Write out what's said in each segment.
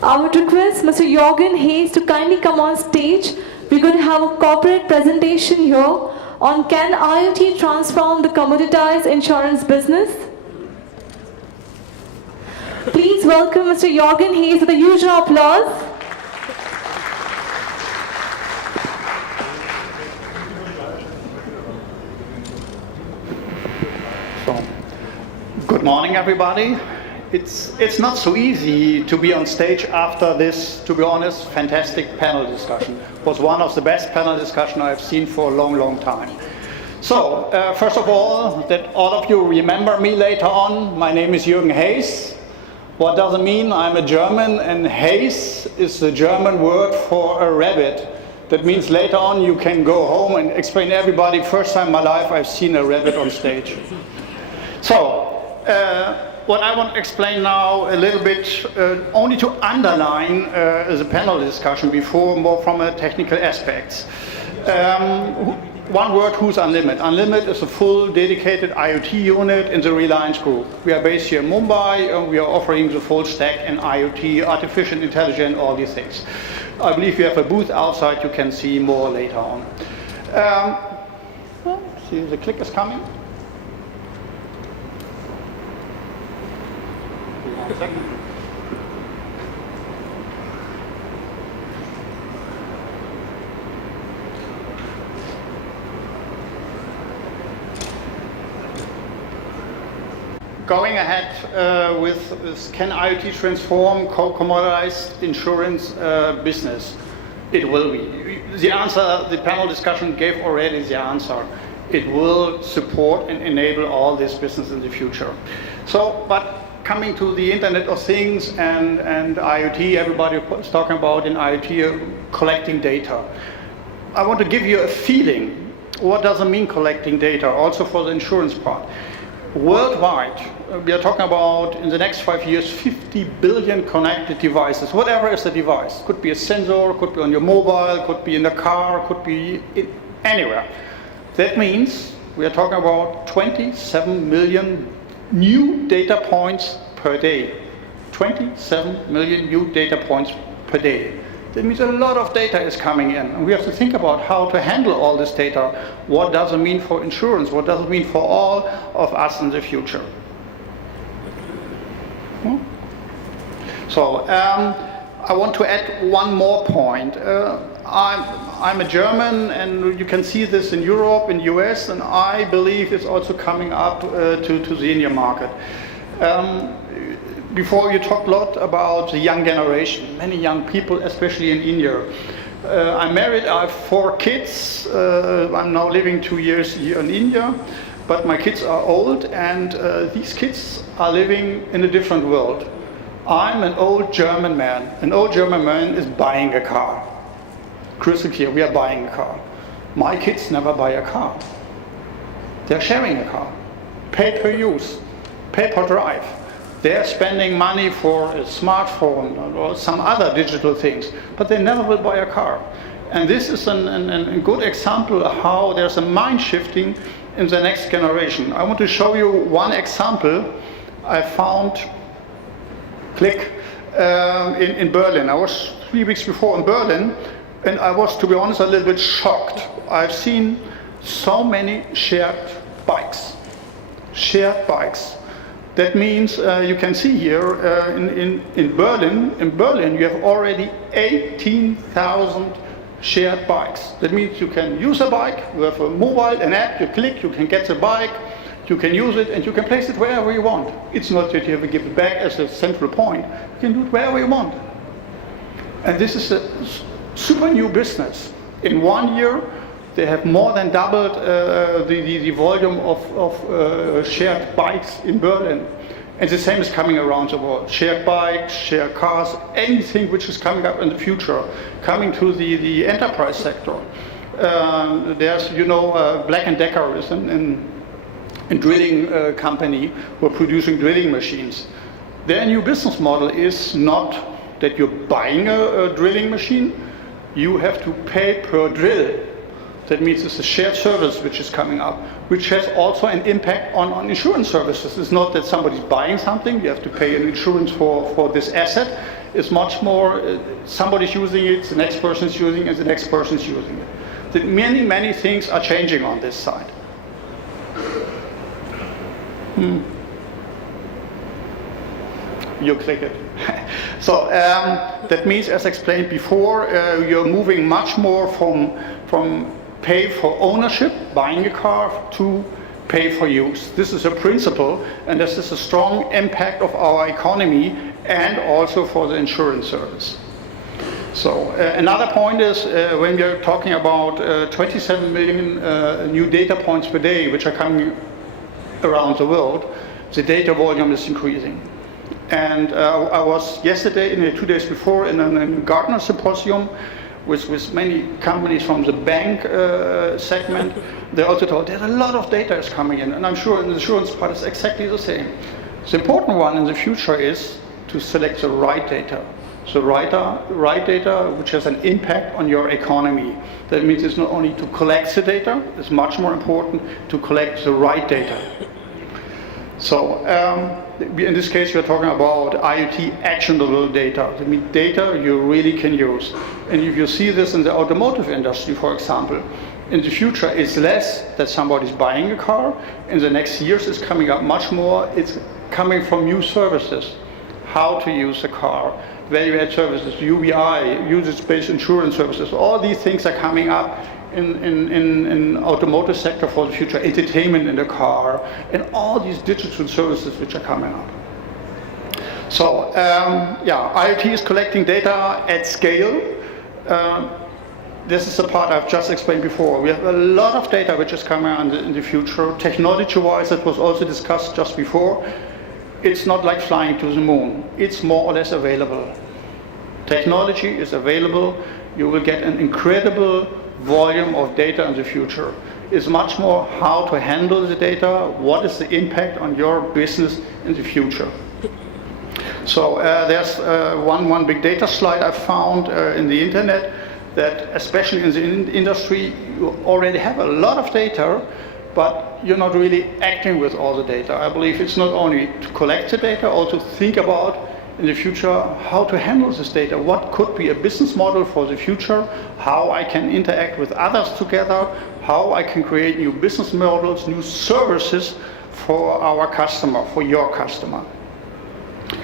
I would request Mr. Jorgen Hayes to kindly come on stage. We're going to have a corporate presentation here on can IoT transform the commoditized insurance business. Please welcome Mr. Jorgen Hayes with the usual applause. Good morning, everybody. It's not so easy to be on stage after this, to be honest, fantastic panel discussion. It was one of the best panel discussions I've seen for a long, long time. So, first of all, that all of you remember me later on. My name is Jürgen Hayes. What does it mean? I'm a German, and Hayes is the German word for a rabbit. That means later on you can go home and explain to everybody, first time in my life I've seen a rabbit on stage. So, what I want to explain now a little bit, only to underline the panel discussion before, more from a technical aspects. One word, who's Unlimit? Unlimit is a full dedicated IoT unit in the Reliance Group. We are based here in Mumbai, and we are offering the full stack in IoT, artificial intelligence, all these things. I believe we have a booth outside, you can see more later on. See, the click is coming. Going ahead with can IoT transform commoditized insurance business? It will be. The answer, the panel discussion gave already the answer. It will support and enable all this business in the future. So, but coming to the Internet of Things and IoT, everybody is talking about in IoT collecting data. I want to give you a feeling. What does it mean collecting data, also for the insurance part? Worldwide, we are talking about in the next 5 years, 50 billion connected devices, whatever is the device. Could be a sensor, could be on your mobile, could be in the car, could be anywhere. That means we are talking about 27 million new data points per day. 27 million new data points per day. That means a lot of data is coming in, and we have to think about how to handle all this data. What does it mean for insurance? What does it mean for all of us in the future? So, I want to add one more point. I'm a German, and you can see this in Europe, in US, and I believe it's also coming up to the Indian market. Before you talked a lot about the young generation, many young people, especially in India. I'm married, I have 4 kids. I'm now living 2 years here in India, but my kids are old, and these kids are living in a different world. I'm an old German man. An old German man is buying a car. Crystal clear, we are buying a car. My kids never buy a car. They're sharing a car. Pay per use, pay per drive. They're spending money for a smartphone or some other digital things, but they never will buy a car. And this is a good example of how there's a mind shifting in the next generation. I want to show you one example I found, click, in Berlin. I was 3 weeks before in Berlin, and I was, to be honest, a little bit shocked. I've seen so many shared bikes. Shared bikes. That means you can see here in Berlin. In Berlin, you have already 18,000 shared bikes. That means you can use a bike. You have a mobile, an app. You click, you can get the bike, you can use it, and you can place it wherever you want. It's not that you have to give it back as a central point. You can do it wherever you want. And this is a super new business. In 1 year, they have more than doubled the volume of shared bikes in Berlin. And the same is coming around the world. Shared bikes, shared cars, anything which is coming up in the future, coming to the enterprise sector. There's, you know, Black & Decker is a drilling company who are producing drilling machines. Their new business model is not that you're buying a drilling machine, you have to pay per drill. That means it's a shared service which is coming up, which has also an impact on insurance services. It's not that somebody's buying something, you have to pay an insurance for this asset, It's much more, somebody's using it, the next person's using it, the next person's using it. Many things are changing on this side. You click it. So that means, as explained before, you're moving much more from pay for ownership, buying a car, to pay for use. This is a principle, and this is a strong impact of our economy and also for the insurance service. So another point is when we are talking about 27 million new data points per day, which are coming around the world, the data volume is increasing. And I was yesterday, 2 days before, in a Gartner symposium with many companies from the bank segment. They also told there's a lot of data is coming in, and I'm sure in the insurance part is exactly the same. The important one in the future is to select the right data. So right data which has an impact on your economy. That means it's not only to collect the data, it's much more important to collect the right data. So in this case we're talking about IoT actionable data. That means data you really can use. And if you see this in the automotive industry, for example, in the future it's less that somebody's buying a car. In the next years it's coming up much more. It's coming from new services. How to use a car, value-add services, UBI, usage-based insurance services. All these things are coming up in automotive sector for the future, entertainment in the car, and all these digital services which are coming up. So IoT is collecting data at scale. This is the part I've just explained before. We have a lot of data which is coming in the future. Technology-wise, it was also discussed just before. It's not like flying to the moon. It's more or less available. Technology is available. You will get an incredible volume of data in the future. It's much more how to handle the data, what is the impact on your business in the future. So there's one big data slide I found in the internet that especially in the industry you already have a lot of data, but you're not really acting with all the data. I believe it's not only to collect the data, also think about in the future how to handle this data. What could be a business model for the future? How I can interact with others together? How I can create new business models, new services for our customer, for your customer.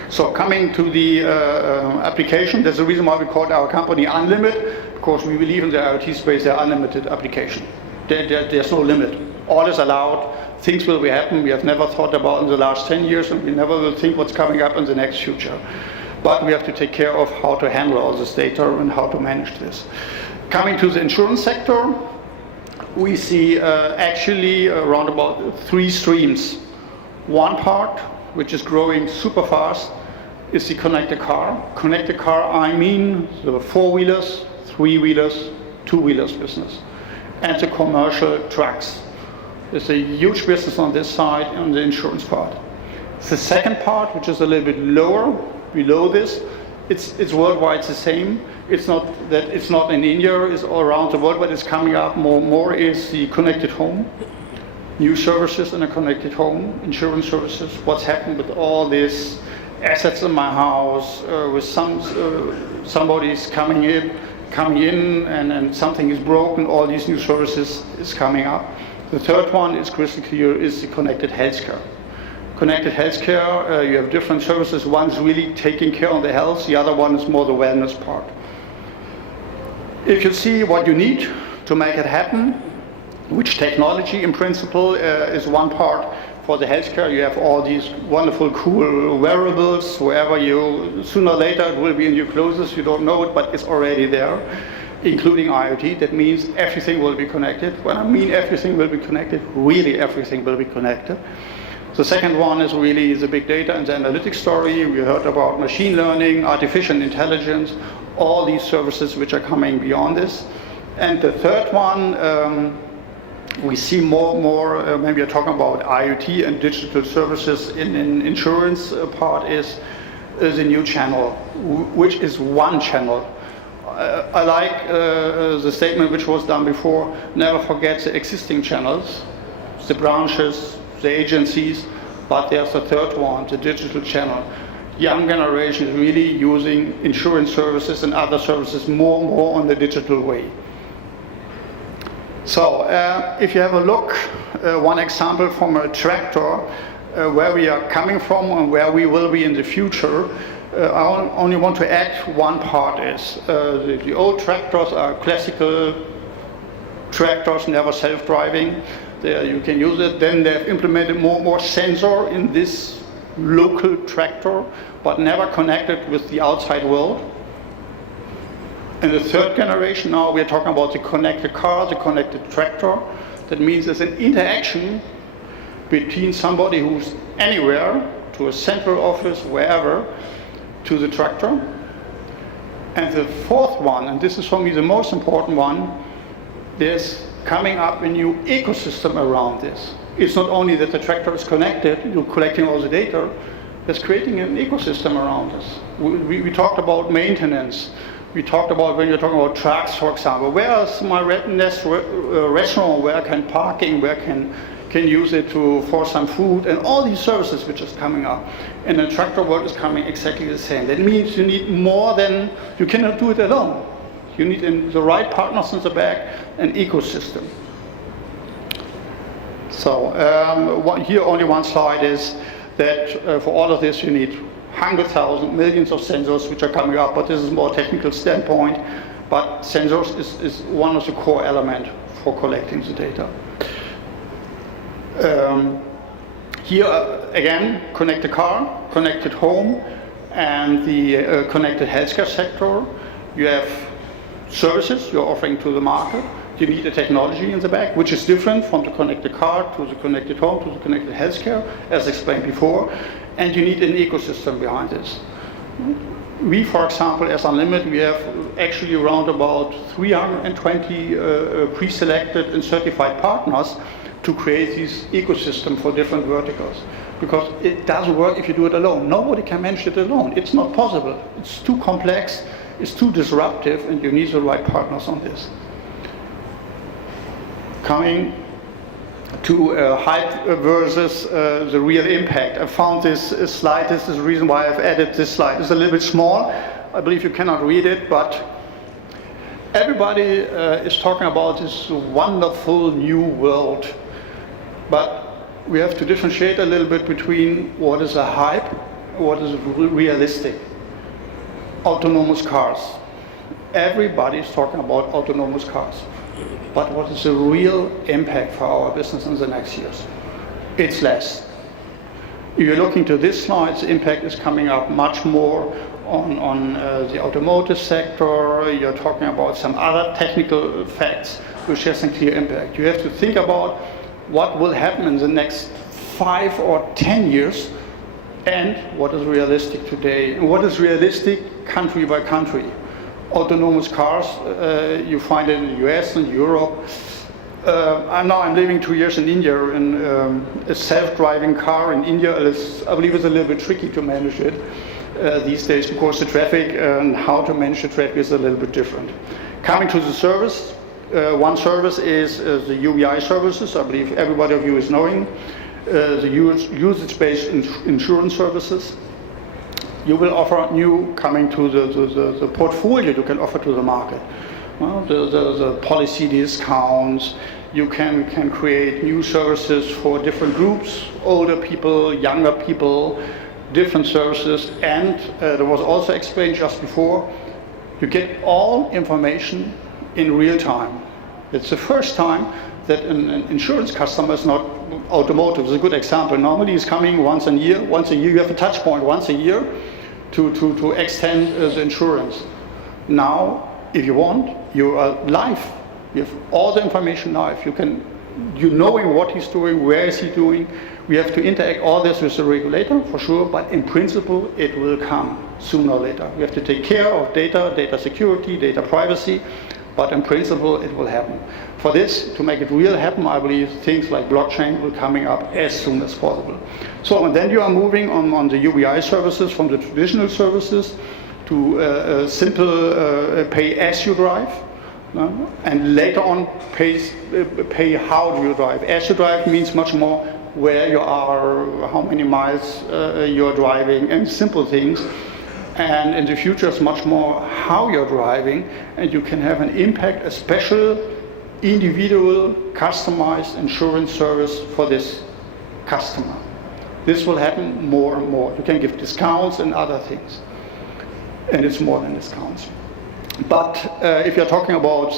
So coming to the application, there's a reason why we called our company Unlimited, because we believe in the IoT space, there are unlimited application. There's no limit. All is allowed. Things will happen we have never thought about in the last 10 years, and we never will think what's coming up in the next future. But we have to take care of how to handle all this data and how to manage this. Coming to the insurance sector, we see actually around about 3 streams. One part, which is growing super fast, is the connected car. Connected car, I mean the 4-wheelers, 3-wheelers, 2-wheelers business, and the commercial trucks. There's a huge business on this side, on the insurance part. The second part, which is a little bit lower, below this, it's worldwide the same. It's not that it's not in India, it's all around the world, but it's coming up more is the connected home. New services in a connected home, insurance services, what's happened with all these assets in my house, with somebody's coming in and something is broken, all these new services is coming up. The third one is crystal clear, is the connected healthcare. Connected healthcare, you have different services. One's really taking care of the health, the other one is more the wellness part. If you see what you need to make it happen, which technology in principle is one part. For the healthcare, you have all these wonderful, cool wearables. Wherever sooner or later it will be in your clothes. You don't know it, but it's already there, including IoT. That means everything will be connected. When I mean everything will be connected, really everything will be connected. The second one is really the big data and the analytics story. We heard about machine learning, artificial intelligence, all these services which are coming beyond this. And the third one, we see more when we are talking about IoT and digital services in insurance part is a new channel, which is one channel. I like the statement which was done before, never forget the existing channels, the branches, the agencies, but there's a third one, the digital channel. young generation is really using insurance services and other services more on the digital way. So if you have a look, one example from a tractor, where we are coming from and where we will be in the future, I only want to add one part is, the old tractors are classical tractors, never self-driving. You can use it. Then they've implemented more sensor in this local tractor, but never connected with the outside world. In the third generation now, we're talking about the connected car, the connected tractor. That means there's an interaction between somebody who's anywhere, to a central office, wherever, to the tractor. And the fourth one, and this is for me the most important one, there's coming up a new ecosystem around this. It's not only that the tractor is connected, you're collecting all the data, it's creating an ecosystem around us. We talked about maintenance. We talked about, when you're talking about trucks, for example, where is my next restaurant, where can parking, where can use it for some food, and all these services which is coming up. And the tractor world is coming exactly the same. That means you need more than, you cannot do it alone. You need the right partners in the back, an ecosystem. So here only one slide is that for all of this you need 100,000, millions of sensors which are coming up, but this is more technical standpoint. But sensors is one of the core elements for collecting the data. Here again, connected car, connected home, and the connected healthcare sector. You have services you're offering to the market. You need a technology in the back, which is different from the connected car to the connected home to the connected healthcare, as explained before. And you need an ecosystem behind this. We, for example, as Unlimited, we have actually around about 320 pre-selected and certified partners to create this ecosystem for different verticals. Because it doesn't work if you do it alone. Nobody can manage it alone. It's not possible. It's too complex, it's too disruptive, and you need the right partners on this. Coming to hype versus the real impact. I found this slide, this is the reason why I've added this slide. It's a little bit small, I believe you cannot read it, but everybody is talking about this wonderful new world. But we have to differentiate a little bit between what is a hype, what is realistic. Autonomous cars. Everybody is talking about autonomous cars. But what is the real impact for our business in the next years? It's less. If you're looking to this slide, the impact is coming up much more on the automotive sector. You're talking about some other technical facts which has a clear impact. You have to think about what will happen in the next 5 or 10 years and what is realistic today and what is realistic country by country. Autonomous cars, you find it in the US and Europe. I'm living 2 years in India, and a self-driving car in India is, I believe, it's a little bit tricky to manage it these days because the traffic and how to manage the traffic is a little bit different. Coming to the service, one service is the UBI services. I believe everybody of you is knowing the usage-based insurance services. You will offer new, coming to the portfolio you can offer to the market. Well, the policy discounts, you can create new services for different groups, older people, younger people, different services, and there was also explained just before, you get all information in real time. It's the first time that an insurance customer is not automotive. It's a good example. Normally he's coming once a year. Once a year you have a touch point once a year to extend the insurance. Now, if you want, you are live. You have all the information live. You knowing what he's doing, where is he doing. We have to interact all this with the regulator for sure, but in principle it will come sooner or later. We have to take care of data security, data privacy, but in principle it will happen. For this, to make it real happen, I believe things like blockchain will coming up as soon as possible. So, and then you are moving on the UBI services from the traditional services to simple pay as you drive, and later on pay how do you drive. As you drive means much more where you are, how many miles you're driving, and simple things. And in the future, it's much more how you're driving, and you can have an impact, a special, individual, customized insurance service for this customer. This will happen more and more. You can give discounts and other things, and it's more than discounts. But if you're talking about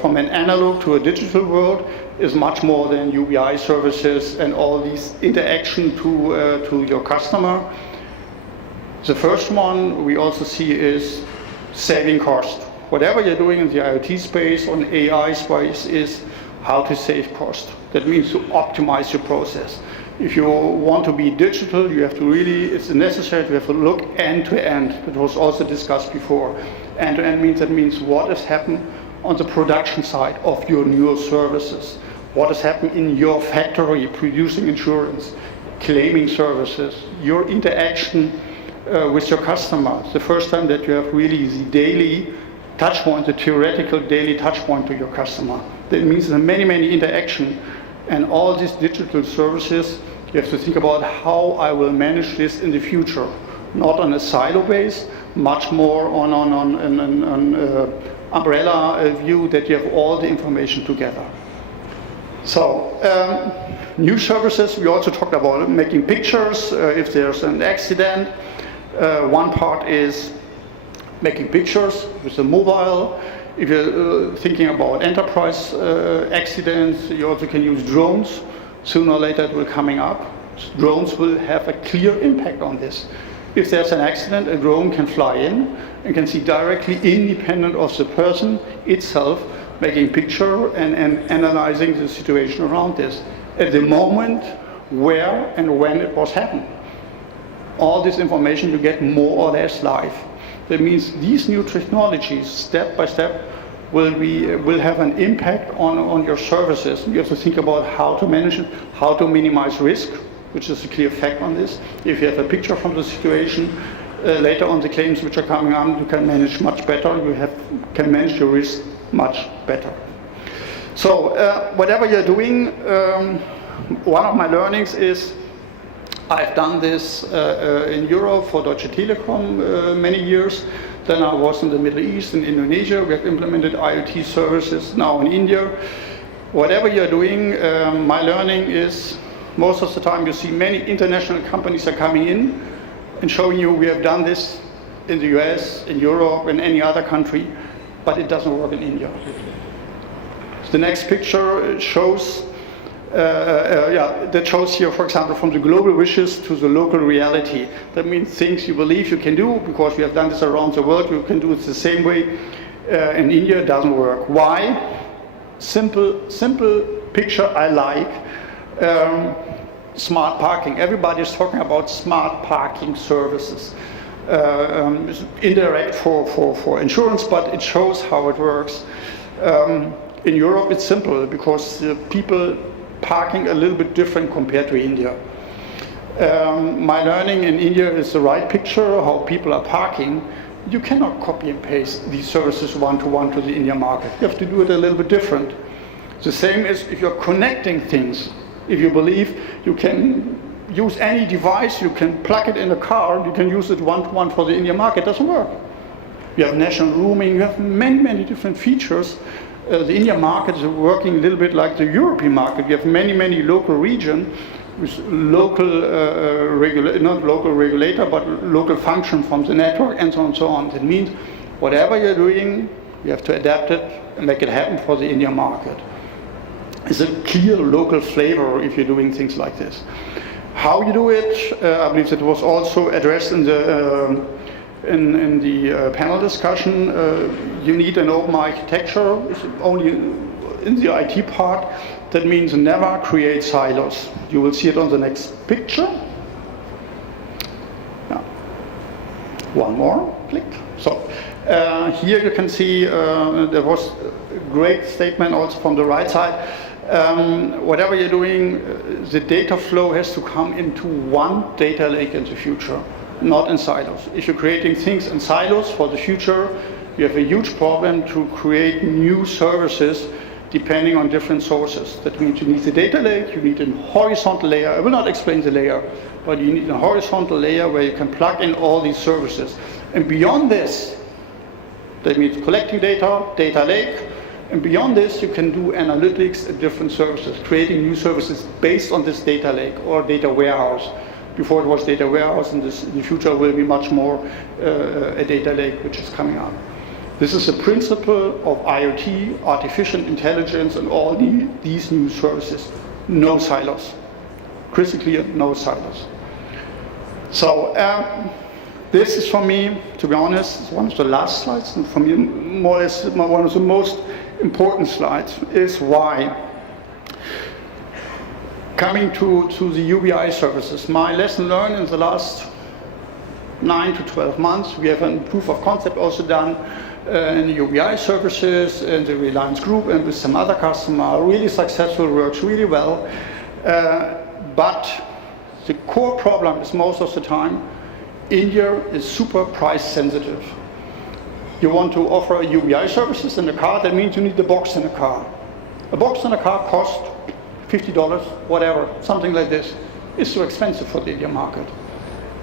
from an analog to a digital world, is much more than UBI services and all these interaction to your customer. The first one we also see is saving cost. Whatever you're doing in the IoT space or in AI space is how to save cost. That means to optimize your process. If you want to be digital, you have to really, it's necessary to have to look end to end. It was also discussed before. End to end means what has happened on the production side of your new services. What has happened in your factory producing insurance, claiming services, your interaction with your customer. The first time that you have really the daily touch point, the theoretical daily touch point to your customer. That means there are many, many interaction, and all these digital services, you have to think about how I will manage this in the future. Not on a silo base, much more on an umbrella view that you have all the information together. So, new services, we also talked about making pictures if there's an accident. One part is making pictures with the mobile. If you're thinking about enterprise accidents, you also can use drones. Sooner or later it will coming up. Drones will have a clear impact on this. If there's an accident, a drone can fly in and can see directly, independent of the person itself, making picture and analyzing the situation around this at the moment, where and when it was happening. All this information you get more or less live. That means these new technologies, step by step, will have an impact on your services. You have to think about how to manage it, how to minimize risk, which is a clear fact on this. If you have a picture from the situation, later on the claims which are coming on, you can manage much better. Can manage your risk much better. So whatever you're doing, one of my learnings is I've done this in Europe for Deutsche Telekom many years. Then I was in the Middle East, in Indonesia. We have implemented IoT services now in India. Whatever you're doing, my learning is most of the time you see many international companies are coming in and showing you we have done this in the US, in Europe, in any other country, but it doesn't work in India. The next picture shows that shows here, for example, from the global wishes to the local reality. That means things you believe you can do because we have done this around the world. You can do it the same way. In India, it doesn't work. Why? Simple picture I like. Smart parking. Everybody is talking about smart parking services. Indirect for insurance, but it shows how it works. In Europe, it's simple because people parking a little bit different compared to India. My learning in India is the right picture, how people are parking. You cannot copy and paste these services one-to-one to the Indian market. You have to do it a little bit different. The same is if you're connecting things. If you believe you can use any device, you can plug it in a car, you can use it one-to-one for the Indian market, it doesn't work. You have national roaming, you have many, many different features. The Indian market is working a little bit like the European market. You have many, many local regions with local, not local regulator, but local function from the network and so on and so on. That means whatever you're doing, you have to adapt it and make it happen for the Indian market. It's a clear local flavor if you're doing things like this. How you do it, I believe that was also addressed in the panel discussion. You need an open architecture. It's only in the IT part. That means never create silos. You will see it on the next picture. Yeah. One more, click. So here you can see there was a great statement also from the right side. Whatever you're doing, the data flow has to come into one data lake in the future, not in silos. If you're creating things in silos for the future, you have a huge problem to create new services depending on different sources. That means you need the data lake, you need a horizontal layer. I will not explain the layer, but you need a horizontal layer where you can plug in all these services. And beyond this, that means collecting data, data lake, and beyond this you can do analytics at different services, creating new services based on this data lake or data warehouse. Before it was data warehouse, and in the future will be much more a data lake which is coming up. This is the principle of IoT, artificial intelligence, and all these new services. No silos. Crystal clear, no silos. So this is for me, to be honest, one of the last slides, and for me more or less one of the most important slides is why. Coming to the UBI services, my lesson learned in the last 9 to 12 months, we have a proof of concept also done in the UBI services, in the Reliance Group, and with some other customer, really successful, works really well. But the core problem is most of the time, India is super price sensitive. You want to offer UBI services in the car, that means you need the box in the car. A box in a car costs $50, whatever, something like this. It's too expensive for the Indian market.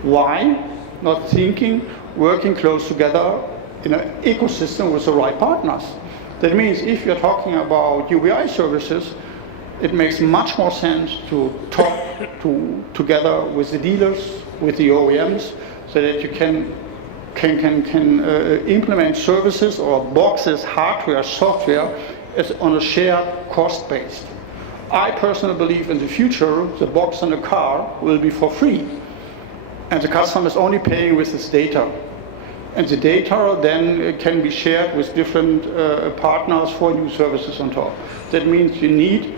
Why? Not thinking, working close together in an ecosystem with the right partners. That means if you're talking about UBI services, it makes much more sense to talk together with the dealers, with the OEMs, so that you can implement services or boxes, hardware, software, as on a shared cost base. I personally believe in the future the box in the car will be for free, and the customer is only paying with this data. And the data then can be shared with different partners for new services on top. That means you need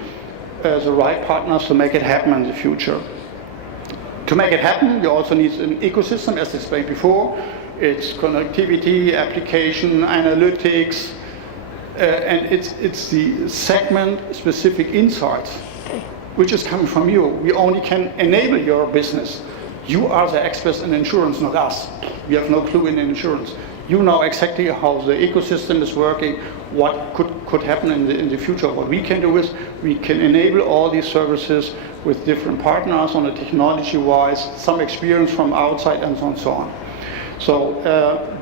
the right partners to make it happen in the future. To make it happen, you also need an ecosystem, as explained before. It's connectivity, application, analytics, and it's the segment-specific insights, which is coming from you. We only can enable your business. You are the experts in insurance, not us. We have no clue in insurance. You know exactly how the ecosystem is working, what could happen in the future. What we can do is we can enable all these services with different partners on a technology-wise, some experience from outside, and so on and so on. So,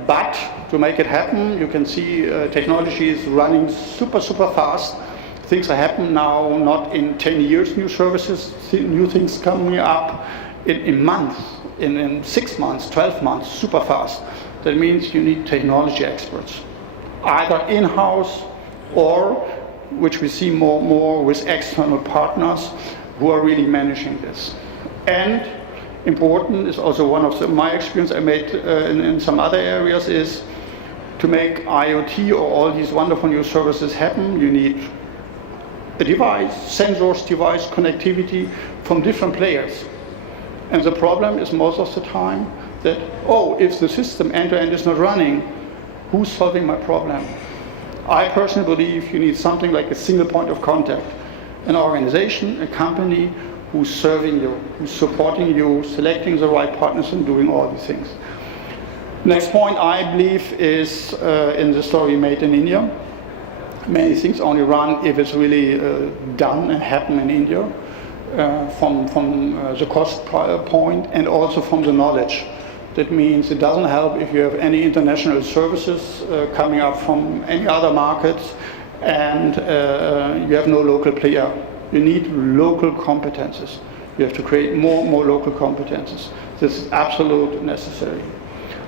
but to make it happen, you can see technology is running super fast. Things are happening now, not in 10 years, new services, new things coming up in months, in 6 months, 12 months, super fast. That means you need technology experts, either in-house or, which we see more with external partners who are really managing this. And important is also one of my experience I made in some other areas is to make IoT or all these wonderful new services happen, you need a device, sensors, device, connectivity from different players. And the problem is most of the time that, if the system end-to-end is not running, who's solving my problem? I personally believe you need something like a single point of contact, an organization, a company who's serving you, who's supporting you, selecting the right partners and doing all these things. Next point I believe is in the story made in India. Many things only run if it's really done and happen in India, from the cost point and also from the knowledge. That means it doesn't help if you have any international services coming up from any other markets and you have no local player. You need local competences. You have to create more local competences. This is absolutely necessary.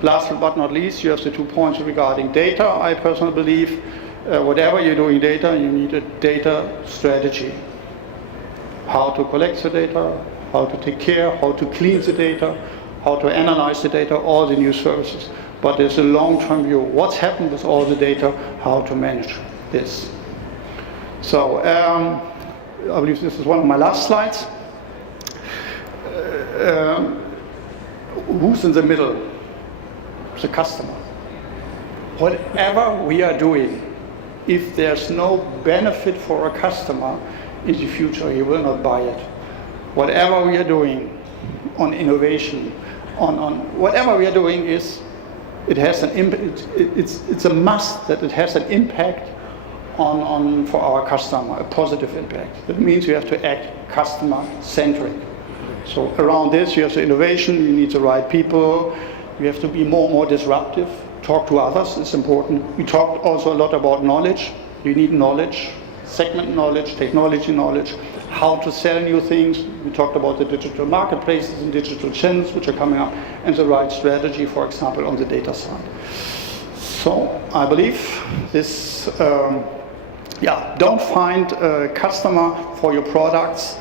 Last but not least, you have the 2 points regarding data. I personally believe whatever you're doing data, you need a data strategy. How to collect the data, how to take care, how to clean the data, how to analyze the data, all the new services. But there's a long-term view. What's happened with all the data, how to manage this. So I believe this is one of my last slides. Who's in the middle? The customer. Whatever we are doing, if there's no benefit for a customer in the future, he will not buy it. Whatever we are doing on innovation, on whatever we are doing is, it has an impact. It's a must that it has an impact for our customer, a positive impact. That means you have to act customer-centric. So around this, you have the innovation, you need the right people, you have to be more disruptive, talk to others, it's important. We talked also a lot about knowledge. You need knowledge, segment knowledge, technology knowledge, how to sell new things. We talked about the digital marketplaces and digital channels which are coming up, and the right strategy, for example, on the data side. So I believe this, don't find a customer for your products,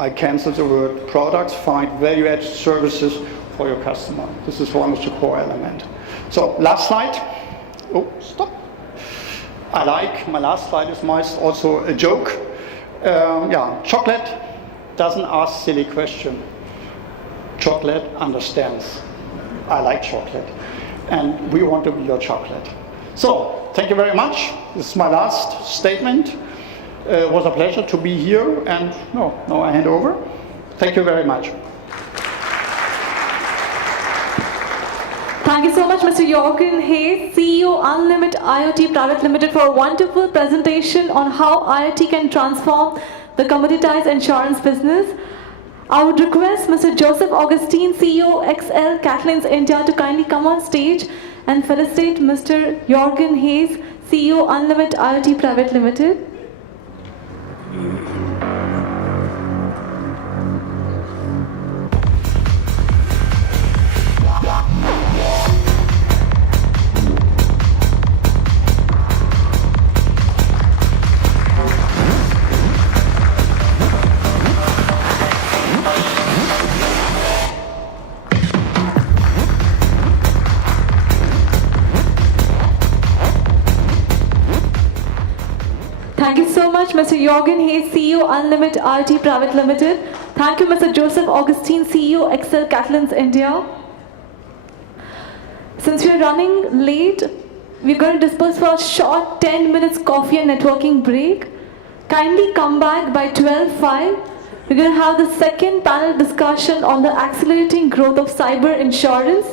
I cancel the word products, find value-added services for your customer. This is one of the core elements. So last slide. Oh, stop. My last slide is also a joke. Chocolate doesn't ask silly question. Chocolate understands. I like chocolate. And we want to be your chocolate. So, thank you very much. This is my last statement. It was a pleasure to be here, and now I hand over. Thank you very much. Thank you so much, Mr. Jorgen Hayes, CEO Unlimit IoT Private Limited, for a wonderful presentation on how IoT can transform the commoditized insurance business. I would request Mr. Joseph Augustine, CEO XL Catlins India, to kindly come on stage and felicitate Mr. Jorgen Hayes, CEO Unlimit IoT Private Limited. Thank you so much, Mr. Jorgen Hayes, CEO Unlimit IoT Private Limited. Thank you, Mr. Joseph Augustine, CEO XL Catlins India. Since we are running late, we're going to disperse for a short 10 minutes coffee and networking break. Kindly come back by 12:05. We're going to have the second panel discussion on the accelerating growth of cyber insurance.